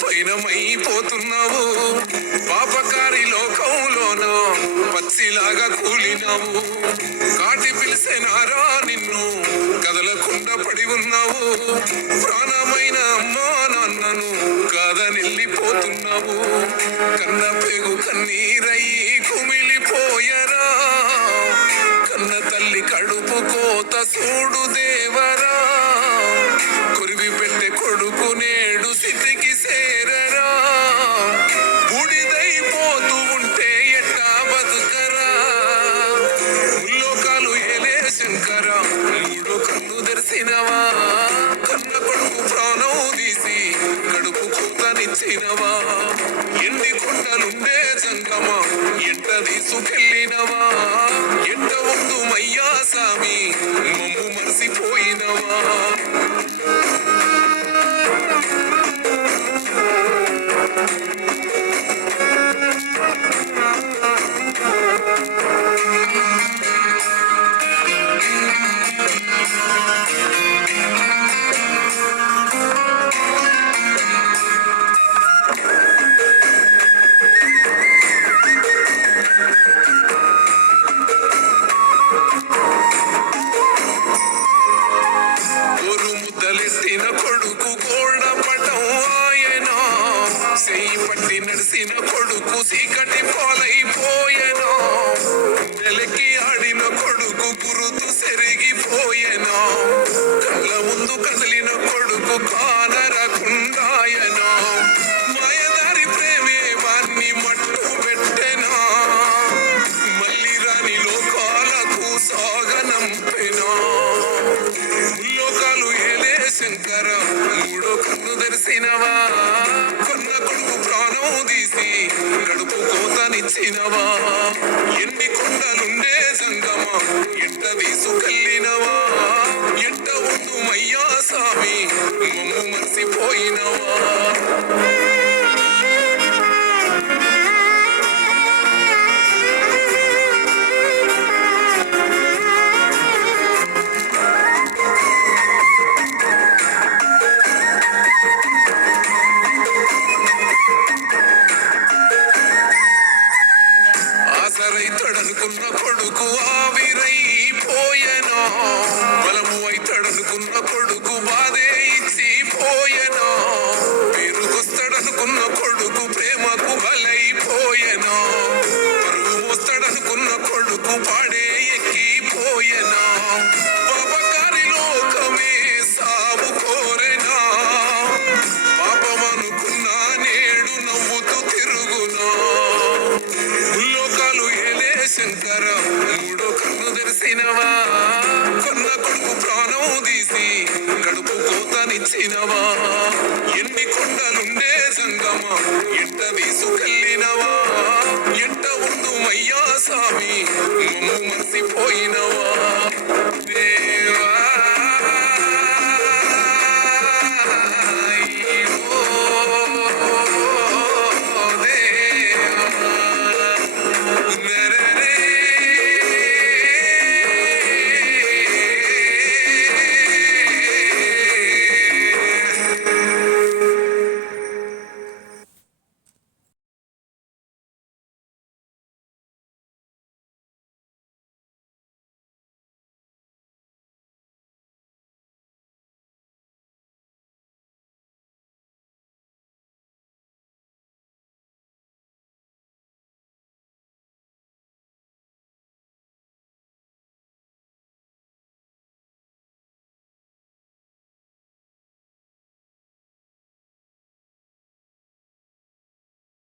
పైనమైపోతున్నావు పాపకారి లోకంలోన పచ్చిలాగా కూలినావు కాటి పిలిసేనారా నిన్ను కదలకుండా పడి ఉన్నావు ప్రాణమైన అమ్మా నాన్నను కాదనెళ్ళిపోతున్నావు కన్న పేగు కన్నీరయ్యి కుమిలిపోయరా కన్న తల్లి కడుపు కోత చూడు దేవరా కొరివి పెట్టే కొడుకు నేడు స్థితికి సేరరా బూడిదైపోతూ ఉంటే ఎట్టా బతుకరా ముల్లోకాలు ఏలే శంకర మూడో కన్ను తెరిసినవా కన్న కొడుకు ప్రాణం తీసి కడుపు కూతనిచ్చినవా ఎండి కొండలుండే జంగమా ఎంట తీసుకెళ్ళినవా ఎంట ఉండు మయ్యా సామి మమ్ము మర్చిపోయినవా ముద్దలెత్తిన కొడుకు గోళ్ళ పటం ఆయనా చెయ్యి పట్టి నడిసిన కొడుకు చీకటి పాలైపోయేనా నెలకి ఆడిన కొడుకు గురుతు సెరిగిపోయేనా కళ్ళ ముందు కదిలిన కొడుకు కానరకుండాయనా మాయదారి ప్రేమే వారిని మట్టు పెట్టెనా మళ్ళీ రాని లోకాలకు సాగనంపెనా ముల్లోకాలు ఏలే శంకర మూడో కన్ను తెరిసినవా కొన్న కొడుకు ప్రాణం తీసి కడుపు కోతనిచ్చినవా ఎన్ని కొండలుండే జంగమా ఎంట తీసుకెళ్ళినవా ఎంట ఉండు మయ్యా సామి మమ్ము మర్చిపోయినవా ఆసరైతడనుకున్న కొడుకు ఆవిరైపోయెనా బలము అయితడనుకున్న కొడుకు బాధే ఇచ్చిపోయెనా పేరుకొస్తాడనుకున్న కొడుకు ప్రేమకు బలైపోయెనా పరుగు మోస్తాడనుకున్న కొడుకు పాడే ఎక్కిపోయెనా పాపకారి లోకమే సాగు కోరెనా పాపమనుకున్నా నేడు నవ్వుతూ తిరుగునా ముల్లోకాలు ఏలే శంకర మూడో కన్ను తెరిసినవా కొన్న కొడుకు ప్రాణం తీసి కడుపు కోతనిచ్చినవా ఎన్ని కొండలుండే జంగమా ఎంట తీసుకెళ్ళినవా ఎంట ఉండు మయ్యా సామి మమ్ము మర్చిపోయినవా